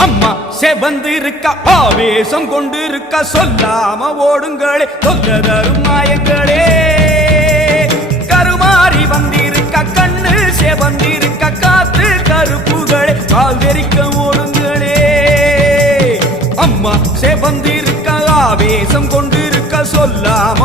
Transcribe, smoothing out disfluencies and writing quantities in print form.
அம்மா செவந்திருக்க ஆவேசம் கொண்டிருக்க சொல்லாம ஓடுங்களே தொல்ல தரும் மாயங்களே கருமாறி வந்திருக்க கண்ணு செவந்திருக்க காத்து கருப்புகளே கால் தெரிக்க ஓடுங்களே அம்மா செவந்திருக்க ஆவேசம் கொண்டிருக்க சொல்லாம